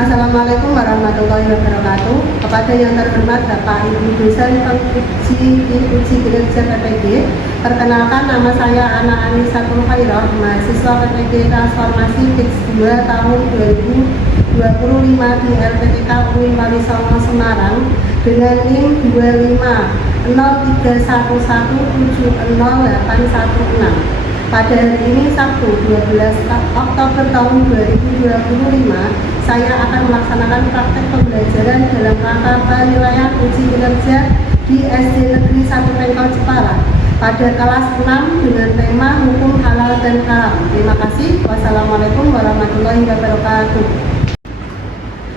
Assalamualaikum warahmatullahi wabarakatuh. Kepada yang terhormat Bapak Ibu dosen pengkaji uji kinerja PPG, perkenalkan nama saya Ana Anisatul Khairah, mahasiswa PPG Transformasi Kids 2 tahun 2025 di LPTK UIN Wali Songo Semarang dengan NIM 250311708016. Pada hari ini Sabtu 12 Oktober tahun 2025, saya akan melaksanakan praktek pembelajaran dalam rangka penilaian uji kinerja di SD Negeri 1 Pengkol Jepara pada kelas 6 dengan tema hukum halal dan haram. Terima kasih. Wassalamualaikum warahmatullahi wabarakatuh.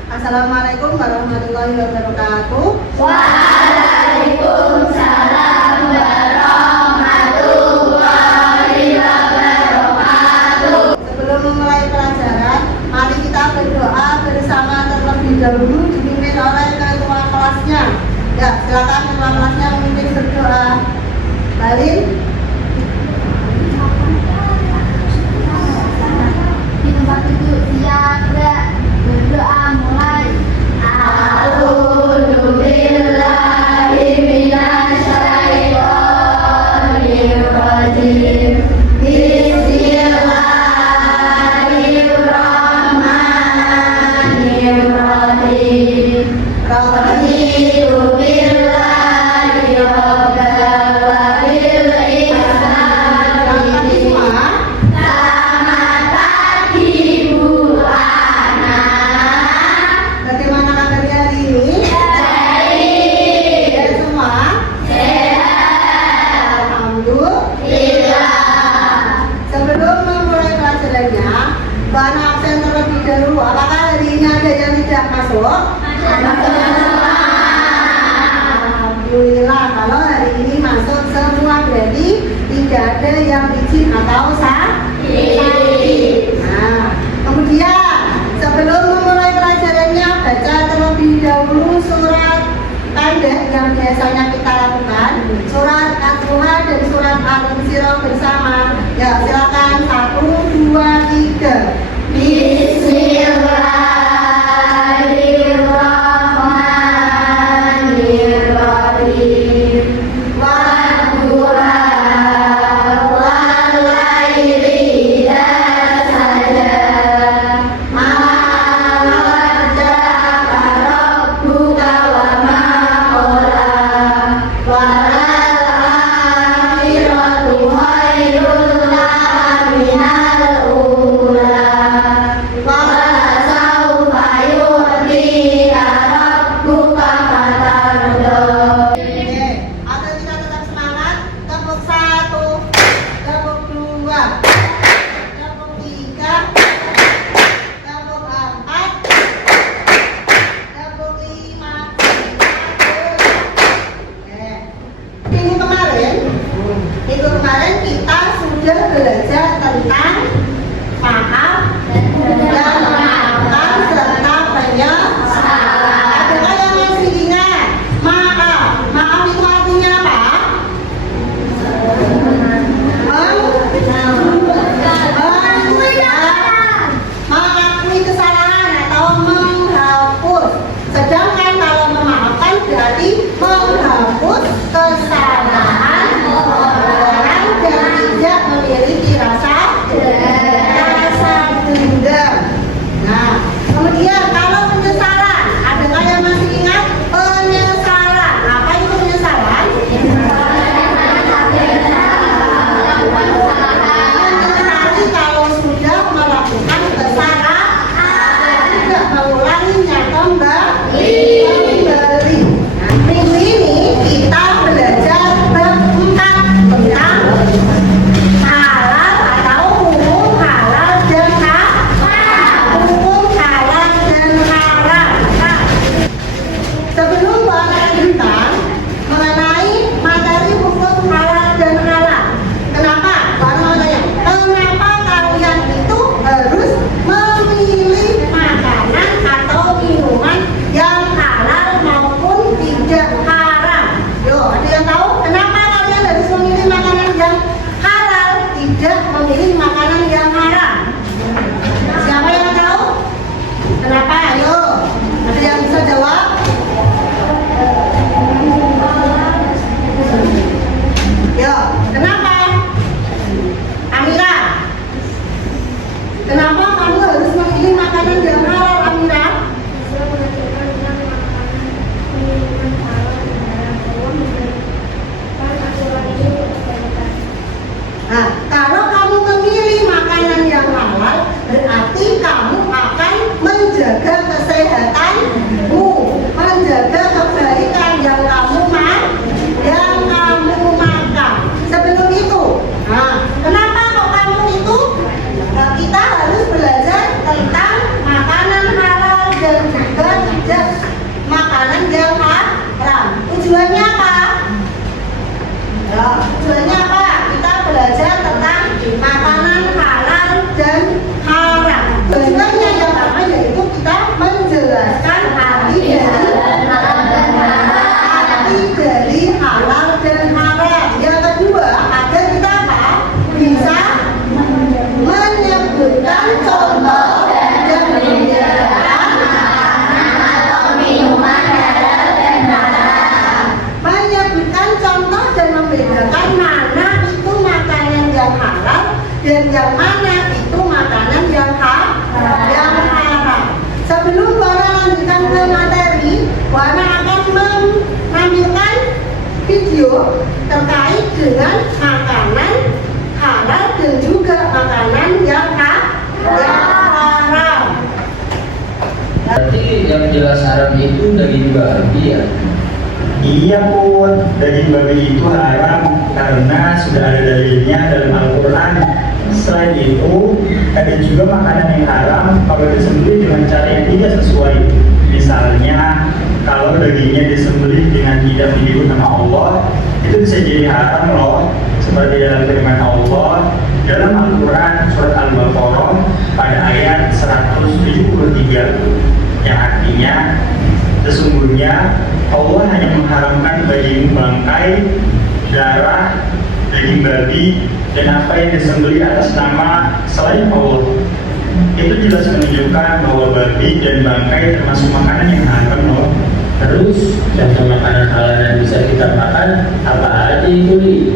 Assalamualaikum warahmatullahi wabarakatuh. Waalaikumsalam warahmatullahi wabarakatuh. Sebelum memulai pelajaran, mari kita berdoa bersama terlebih dahulu dipimpin oleh ketua kelasnya. Ya, silakan ketua kelasnya memimpin berdoa. Balin. Di tempat duduk siap, berdoa mulai. A'udzubillahi minasyaitonirrajim. Bismillahirrahmanirrahim. Raditu billahi rabban wa bil islami selamat pagi Bu Ana. Bagaimana kabarnya hari ini? Baik. Ya semua? Sehat. Alhamdulillah. Sebelum memulai pelajarannya, bahan absen terlebih dahulu. Apakah hari ini ada yang tidak masuk? Alhamdulillah, kalau hari ini masuk semua, berarti tidak ada yang izin atau sakit. Nah, kemudian sebelum memulai pelajarannya, baca terlebih dahulu surat pendek yang biasanya kita lakukan, surat Al-Duha dan surat Al-Insyirah bersama. Ya, silakan 1, 2, 3. Bismillahirrahmanirrahim. Wadduha wal laili idza saja. Ma wadda'aka rabbuka wa ma qala. Wal akhiratu khairun laka minal ula. Wa sawfa yu'tika rabbuka fatarda. Oke, atau kita tetap semangat. Tepuk 1, tepuk 2, tepuk 3, tepuk 4, tepuk 5. Oke. Minggu kemarin kita sudah belajar tentang maaf dan memaafkan serta penyesalan. Adakah yang masih ingat? Maaf itu artinya apa? Mengakui kesalahan atau menghapus. Sedangkan kalau memaafkan berarti menghapus kesalahan orang dan tidak memiliki rasa dendam. Nah, kemudian kalau penyesalan, adakah yang masih ingat penyesalan? Apa itu penyesalan? Menyesali kalau sudah melakukan kesalahan, tidak mengulanginya kembali. menjaga kesehatanmu, menjaga kebaikan yang kamu makan. Sebelum itu, nah, kenapa kok kamu itu? Nah, kita harus belajar tentang makanan halal dan juga tidak makanan yang haram. Tujuannya apa? Ya, tujuannya apa? Kita belajar tentang makanan halal dan haram. Tujuannya yang pertama yaitu kita menjelaskan arti dari halal dan haram. Yang kedua, agar kita apa? Bisa menyebutkan contoh dan membedakan atau minuman halal dan haram. Menyebutkan contoh dan membedakan mana itu makanan yang halal dan yang mana itu makanan yang haram. Sebelum Wana lanjutkan ke materi, Wana akan menampilkan video terkait dengan makanan halal dan juga makanan yang haram. Berarti yang jelas haram itu daging babi ya? Iya Put, daging babi itu haram karena sudah ada dalilnya dalam Al-Quran. Selain itu, ada juga makanan yang haram kalau disembelih dengan cara yang tidak sesuai. Misalnya, kalau dagingnya disembelih dengan tidak menyebut nama Allah, itu bisa jadi haram loh. Seperti dalam firman Allah dalam Al-Quran surat Al-Baqarah pada ayat 173 yang artinya sesungguhnya Allah hanya mengharamkan daging bangkai, darah, daging babi, dan apa yang disembelih atas nama selain Allah. Itu jelas menunjukkan bahwa babi dan bangkai termasuk makanan yang haram loh. Terus contoh makanan halal yang bisa kita makan apa aja itu Li?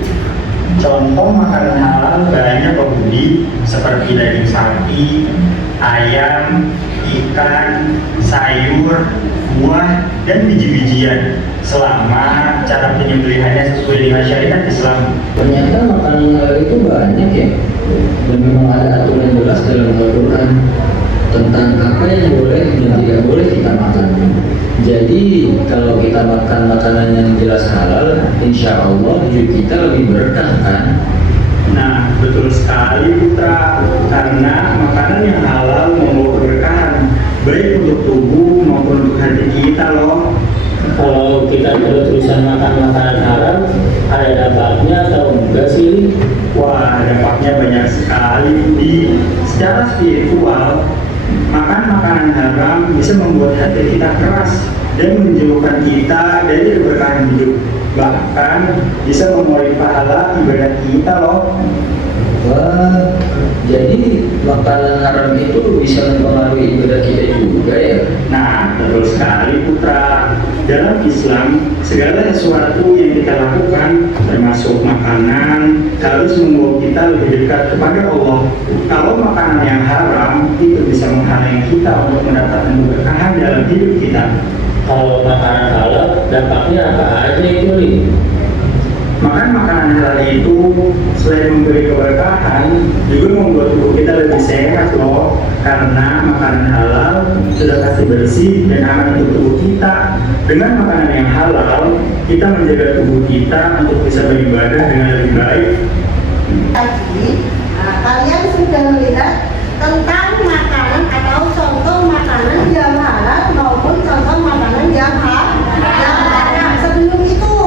Contoh makanan halal banyak Pak Budi, seperti daging sapi, ayam, ikan, sayur, buah, dan biji-bijian selama cara penyembelihannya sesuai dengan syariat Islam. Ternyata makanan halal itu banyak ya, dan memang ada aturan jelas dalam Al-Quran tentang apa yang boleh dan tidak boleh kita makan. Jadi kalau kita makan makanan yang jelas halal, insya Allah hidup kita lebih berkah kan? Nah, betul sekali Putra, karena makanan yang halal membawa keberkahan baik untuk tubuh maupun untuk hati kita loh. Kalau kita terus-terusan makan makanan haram, ada dampaknya atau enggak sih? Wah, dampaknya banyak sekali di secara spiritual. Makan makanan haram bisa membuat hati kita keras dan menjauhkan kita dari keberkahan hidup. Bahkan bisa mengurangi pahala ibadah kita loh. Wah, jadi makanan haram itu bisa mempengaruhi ibadah kita juga ya? Nah, betul sekali Putra. Dalam Islam, segala sesuatu yang kita lakukan, termasuk makanan, harus membawa kita lebih dekat kepada Allah. Kalau makanan yang haram, itu bisa menghalangi kita untuk mendapatkan keberkahan dalam hidup kita. Kalau makanan halal, dampaknya apa aja itu Li? Makan makanan halal itu selain memberi keberkahan, juga membuat tubuh kita lebih sehat loh. Karena makanan halal sudah pasti bersih dan aman untuk tubuh kita. Dengan makanan yang halal, kita menjaga tubuh kita untuk bisa beribadah dengan lebih baik. Tadi, kalian sudah melihat tentang makanan atau contoh makanan yang halal maupun contoh makanan yang haram. Sebelum itu,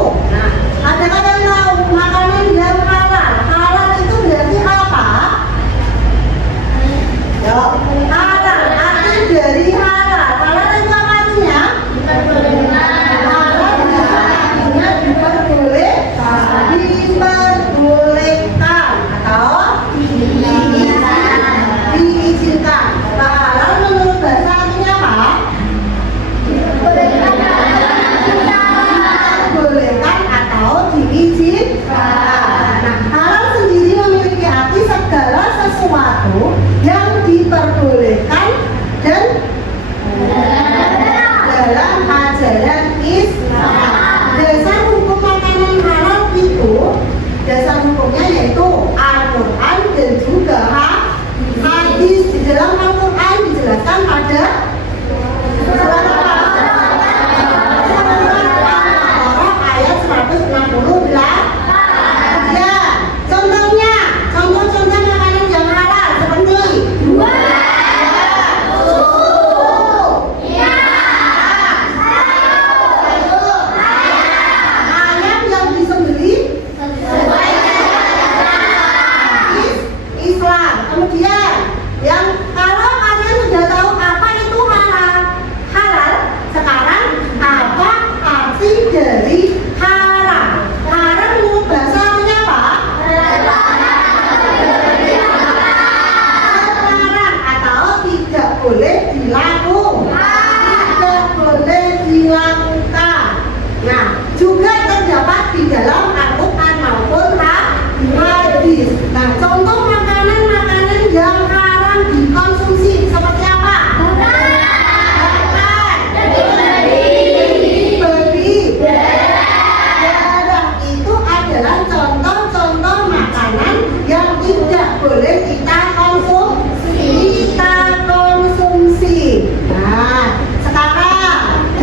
ada kalian tahu makanan yang halal? Halal itu berarti apa? Ya, halal. Arti dari halal. Halal itu apa artinya? Halal diperbolehkan atau diizinkan.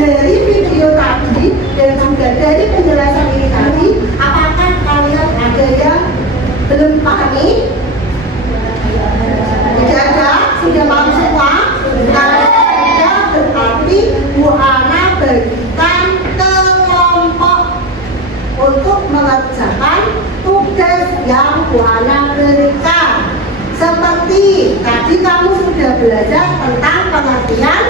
dari video tadi dan juga dari penjelasan ini tadi, apakah kalian ada yang belum pahami? Tidak ada? Sudah paham semua? Kalau sudah, berarti Bu Ana bagikan kelompok untuk mengerjakan tugas yang Bu Ana berikan. Seperti tadi kamu sudah belajar tentang pengertian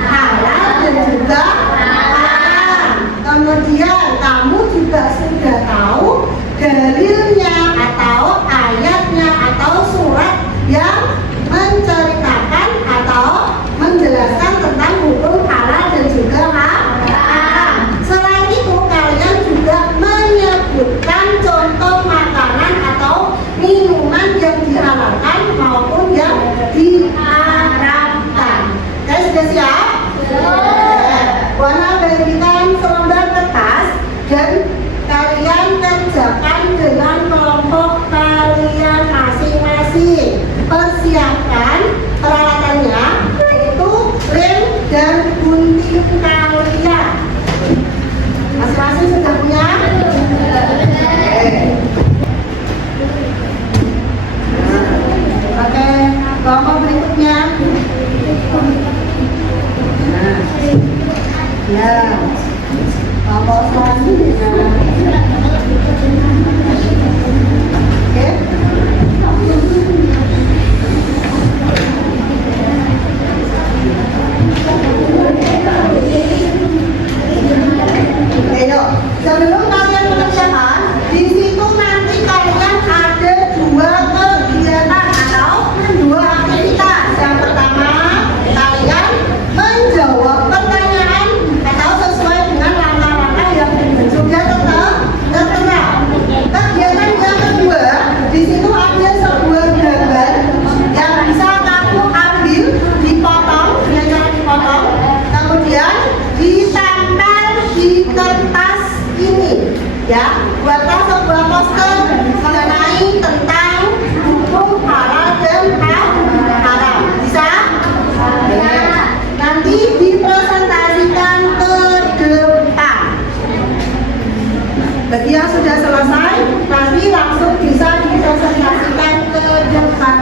halal dan juga haram. Kemudian kamu juga sudah tahu dalilnya atau ayatnya atau surat yang menceritakan atau menjelaskan tentang hukum halal dan juga haram. Selain itu kalian juga menyebutkan contoh makanan atau minuman yang dihalalkan maupun yang diharamkan. Kalian sudah siap? Warna bagikan selembar kertas dan kalian kerjakan dengan kelompok kalian masing-masing. Persiapkan peralatannya, yaitu lem dan gunting kalian. Masing-masing sudah punya? Oke, kelompok berikutnya. Ya, kelompok selanjutnya. Oke. Ayo, sebelum kalian mengerjakan, di situ nanti kalian ada dua kegiatan atau dua aktivitas. Yang pertama, kalian menjawab pertanyaan atau sesuai dengan langkah-langkah yang sudah tertera. Kegiatan yang kedua, di situ ada sebuah gambar yang bisa kamu ambil, dipotong dengan cara dipotong, kemudian ditempel di kertas ini, ya, buatlah sebuah poster mengenai tentang hukum halal dan haram. Bisa? Ya. Nanti dipresentasikan ke depan. Bagi yang sudah selesai, nanti langsung bisa dipresentasikan ke depan.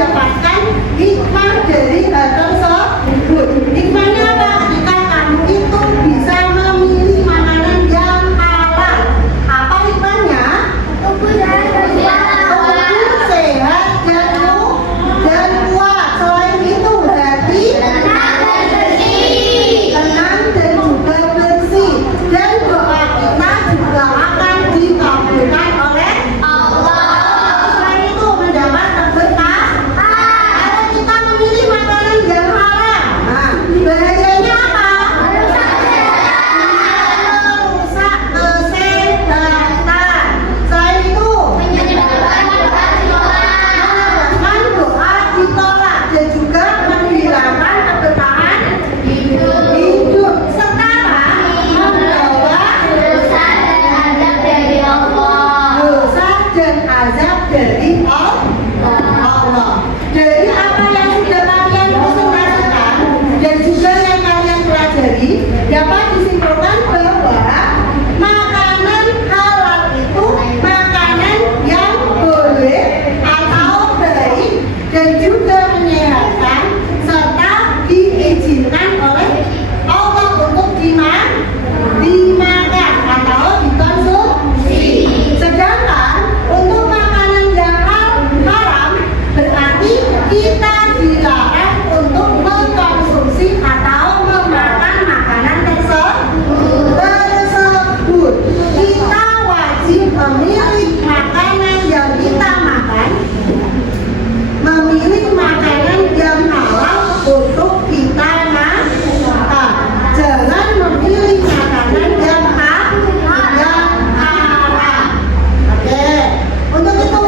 mendapatkan hikmah dari hal tersebut. Hikmahnya apa? Ketika kamu itu bisa memilih makanan yang halal. Apa hikmahnya? Tubuh sehat dan kuat. Selain itu hati tenang dan juga bersih. Dan doa kita juga akan dikabulkan oleh Allah. Selain itu mendapat berkah. Kalau kita memilih makanan yang halal, bahayanya apa? Merusak kesehatan. Selain itu menyebabkan doa ditolak dan juga menghilangkan keberkahan hidup serta membawa dosa dan azab dari Allah. Dari apa yang sudah kalian presentasikan dan juga yang kalian pelajari, dapat disimpulkan bahwa makanan halal itu makanan yang boleh atau baik dan juga menyehatkan serta diizinkan oleh Allah untuk dimakan atau dikonsumsi. Sedangkan untuk makanan yang haram berarti kita dilarang untuk mengkonsumsi atau memakan makanan tersebut. Kita wajib memilih makanan yang kita makan, memilih makanan yang halal untuk kita makan. Jangan memilih makanan yang haram. Oke, untuk itu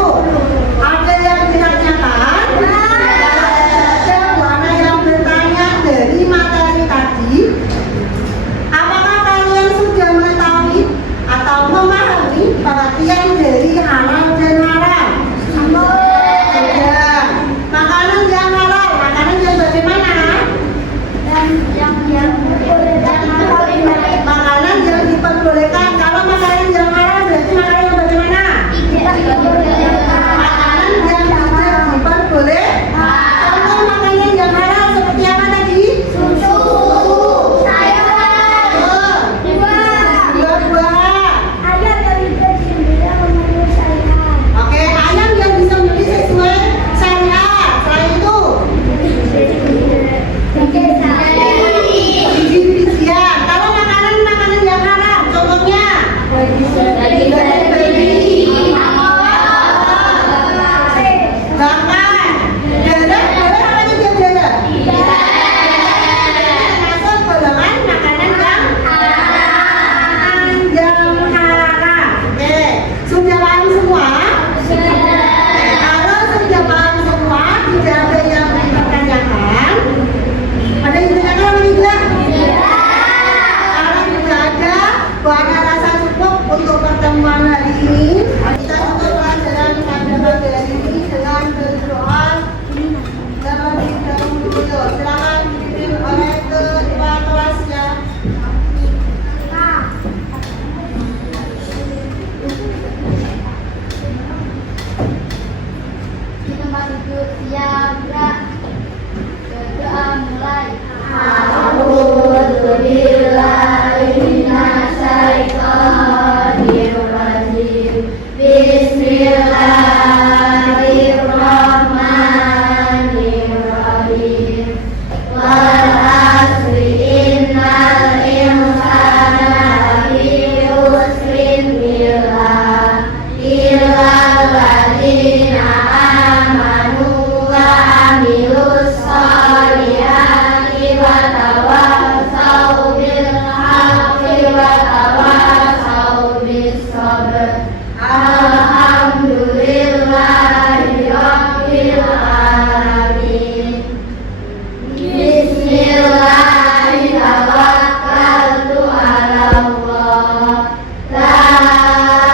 ada yang ditanyakan? Ada mana yang bertanya dari materi tadi? Apakah kalian sudah mengetahui atau memahami pengertian dari halal dan haram? Sudah. Makanan yang halal, makanan yang bagaimana? Makanan yang diperbolehkan. Kalau makanan yang haram berarti makanan yang bagaimana? Makanan yang tidak diperbolehkan. Contoh makanan yang haram seperti apa tadi? Susu, buah-buahan. Oke, ayam yang disembelih sesuai syariat. Selain itu, biji-bijian. Kalau makanan yang haram, contohnya daging babi, bahkan darah boleh apa tidak darah? Termasuk golongan makanan yang haram. Oke, sudah paham semua? Kalau sudah paham semua, tidak ada yang dipertanyakan. Ada yang ditanyakan apa tidak? Kalau tidak ada, Buana rasa cukup untuk pertemuan hari ini. Kita tutup pelajaran pada pagi hari ini dengan berdoa terlebih dahulu. Silakan dipimpin oleh ketua kelasnya. Di tempat duduk siap, gerak. Berdoa mulai. Bismillahirrahmanirrahim. Wal asri innal insana lafi khusrin illa alladzina amanu wa amilus solihati wa tawassaw bil haqqi wa tawassaw bis sabr. Alhamdulillahi rabbil alamin. Bismillahi tawakkaltu ala Allah. La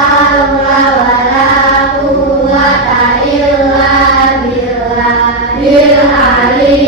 haula wa la quwwata illa billahil aliyyil